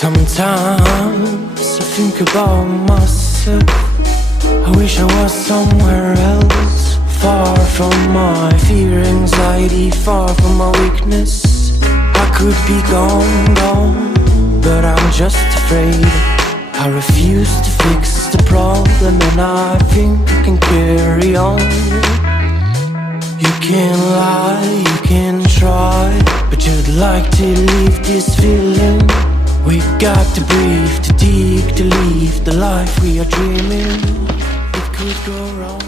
Sometimes I think about myself. I wish I was somewhere else, far from my fear, anxiety, far from my weakness. I could be gone, but I'm just afraid. I refuse to fix the problem, and I think I can carry on. You can lie, you can try, but you'd like to leave this feeling. We got to breathe, to dig, to leave the life we are dreaming. It could go wrong.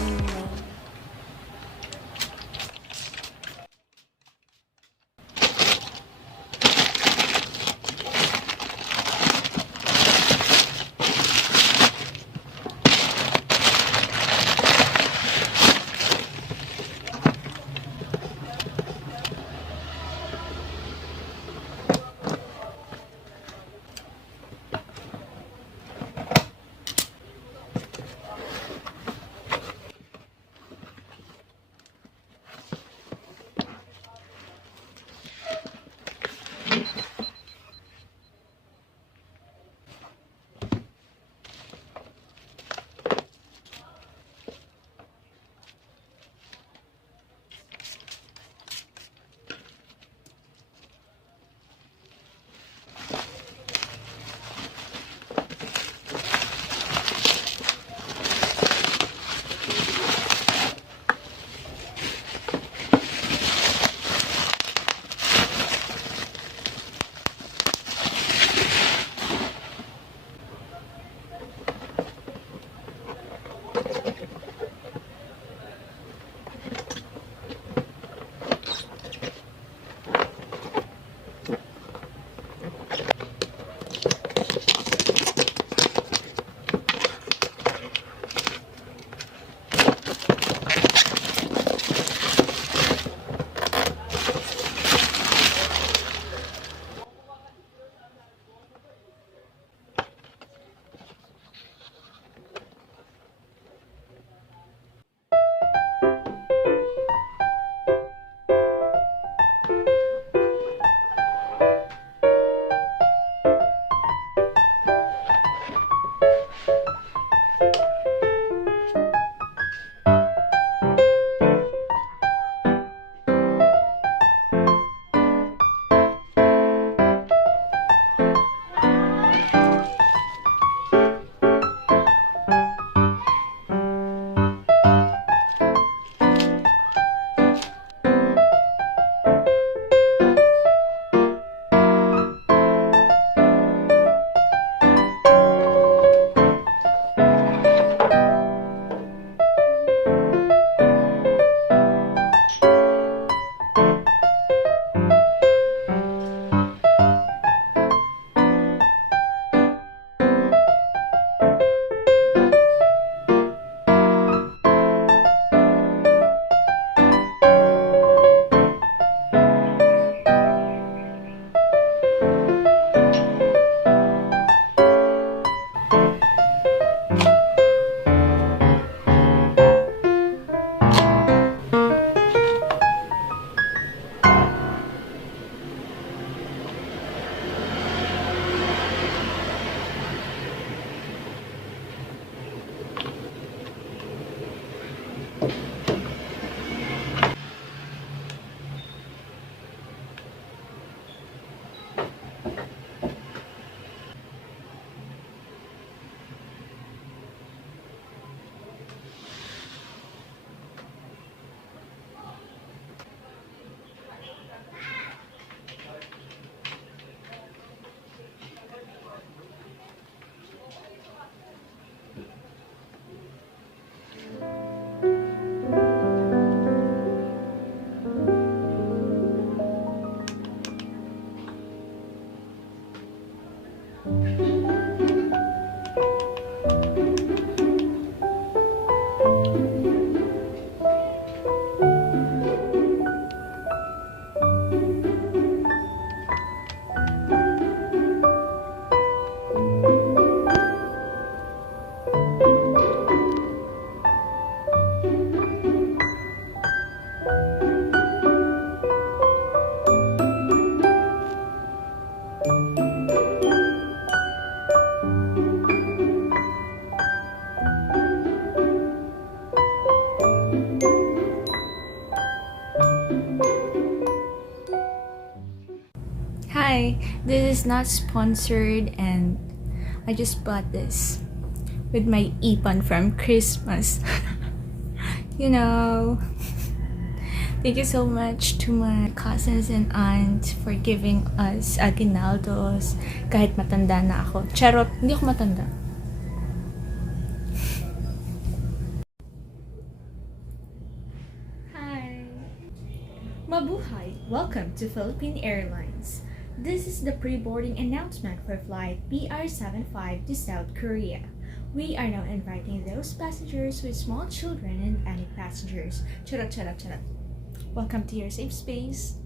okay? This is not sponsored, and I just bought this with my ipon from Christmas. You know. Thank you so much to my cousins and aunts for giving us aguinaldos kahit matanda na ako. Charot, hindi ako matanda. Hi! Mabuhay! Welcome to Philippine Airlines. This is the pre-boarding announcement for flight BR75 to South Korea. We are now inviting those passengers with small children and any passengers. Charot, charot, charot. Welcome to your safe space.